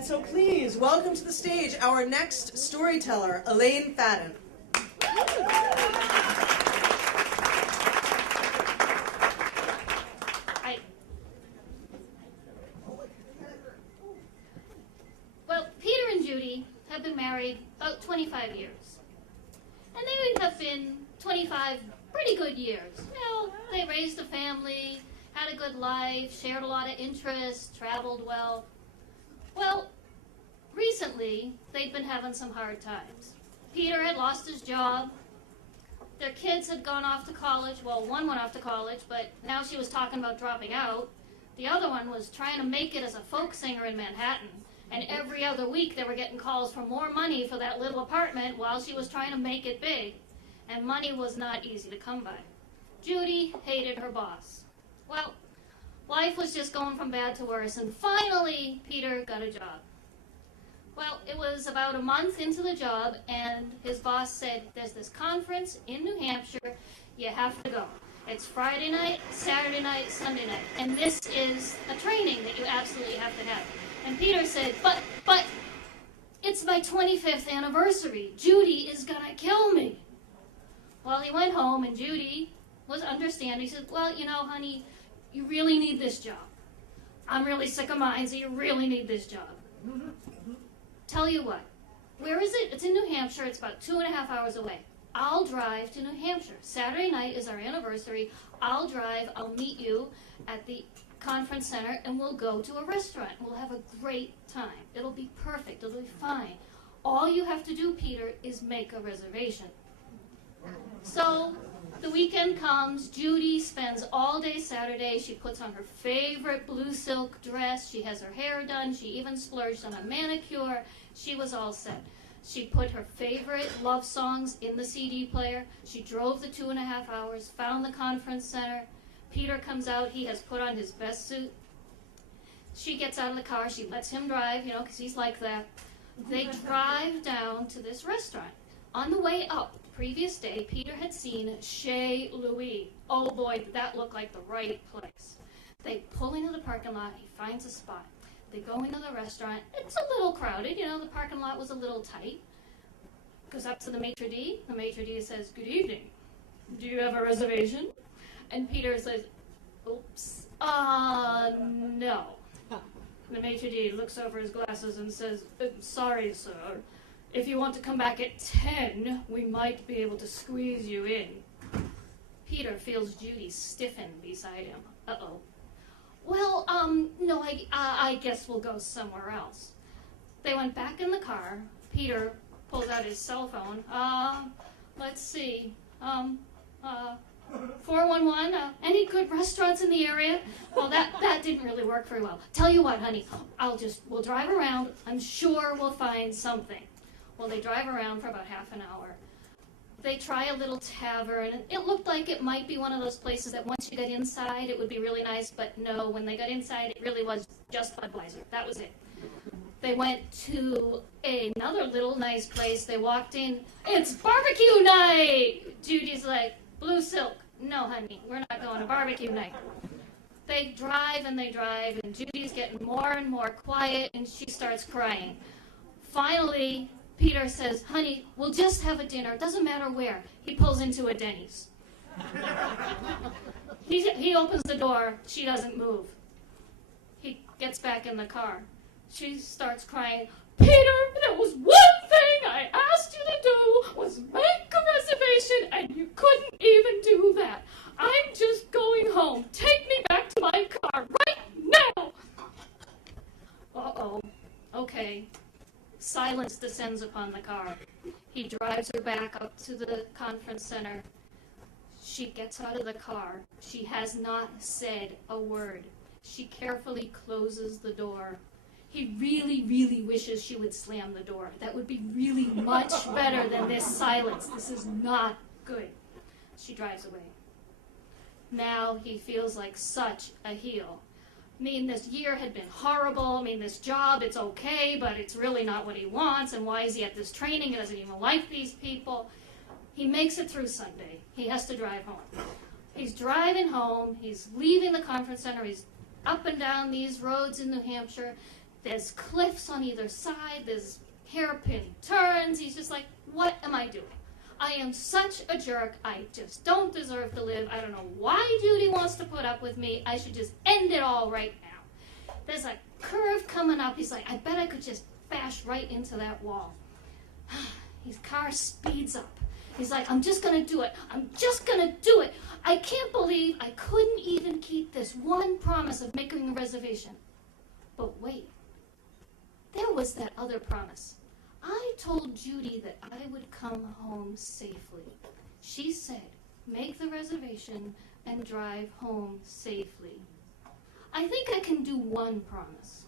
And so please, welcome to the stage our next storyteller, Elaine Fadden. Well, Peter and Judy have been married about 25 years. And they have been 25 pretty good years. They raised a family, had a good life, shared a lot of interests, traveled well. Well, recently, they'd been having some hard times. Peter had lost his job. Their kids had gone off to college. Well, one went off to college, but now she was talking about dropping out. The other one was trying to make it as a folk singer in Manhattan. And every other week, they were getting calls for more money for that little apartment while she was trying to make it big. And money was not easy to come by. Judy hated her boss. Well, life was just going from bad to worse, and finally, Peter got a job. Well, it was about a month into the job, and his boss said, there's this conference in New Hampshire, you have to go. It's Friday night, Saturday night, Sunday night, and this is a training that you absolutely have to have. And Peter said, but, it's my 25th anniversary. Judy is gonna kill me. Well, he went home, and Judy was understanding. He said, well, honey, you really need this job. I'm really sick of mine, so you really need this job. Tell you what, where is it? It's in New Hampshire. It's about 2.5 hours away. I'll drive to New Hampshire. Saturday night is our anniversary. I'll drive. I'll meet you at the conference center, and we'll go to a restaurant. We'll have a great time. It'll be perfect. It'll be fine. All you have to do, Peter, is make a reservation. So the weekend comes. Judy spends all day Saturday. She puts on her favorite blue silk dress. She has her hair done. She even splurged on a manicure. She was all set. She put her favorite love songs in the CD player. She drove the 2.5 hours, found the conference center. Peter comes out. He has put on his best suit. She gets out of the car. She lets him drive, because he's like that. They drive down to this restaurant. On the way up, the previous day, Peter had seen Chez Louis. Oh boy, did that look like the right place. They pull into the parking lot. He finds a spot. They go into the restaurant. It's a little crowded. The parking lot was a little tight. Goes up to the maitre d'. The maitre d' says, good evening. Do you have a reservation? And Peter says, oops, no. The maitre d' looks over his glasses and says, sorry, sir. If you want to come back at 10, we might be able to squeeze you in. Peter feels Judy stiffen beside him. Uh-oh. Well, no, I guess we'll go somewhere else. They went back in the car. Peter pulls out his cell phone. Let's see. 411, any good restaurants in the area? Well, that didn't really work very well. Tell you what, honey, we'll drive around. I'm sure we'll find something. Well, they drive around for about half an hour. They try a little tavern. It looked like it might be one of those places that once you got inside, it would be really nice, but no, when they got inside, it really was just Budweiser. That was it. They went to another little nice place. They walked in. It's barbecue night! Judy's like, blue silk. No, honey, we're not going to barbecue night. They drive, and Judy's getting more and more quiet, and she starts crying. Finally, Peter says, honey, we'll just have a dinner. It doesn't matter where. He pulls into a Denny's. He opens the door. She doesn't move. He gets back in the car. She starts crying, Peter, there was one thing I asked you to do was make a reservation, and you couldn't even do that. I'm just going home. Take me back to my car right now. Uh-oh. Okay. Silence descends upon the car. He drives her back up to the conference center. She gets out of the car. She has not said a word. She carefully closes the door. He really, really wishes she would slam the door. That would be really much better than this silence. This is not good. She drives away. Now he feels like such a heel. This year had been horrible. This job, it's okay, but it's really not what he wants. And why is he at this training? He doesn't even like these people. He makes it through Sunday. He has to drive home. He's driving home. He's leaving the conference center. He's up and down these roads in New Hampshire. There's cliffs on either side. There's hairpin turns. He's just like, what am I doing? I am such a jerk. I just don't deserve to live. I don't know why Judy wants to put up with me. I should just end it all right now. There's a curve coming up. He's like, I bet I could just bash right into that wall. His car speeds up. He's like, I'm just going to do it. I'm just going to do it. I can't believe I couldn't even keep this one promise of making a reservation. But wait, there was that other promise. I told Judy that I would come home safely. She said, make the reservation and drive home safely. I think I can do one promise.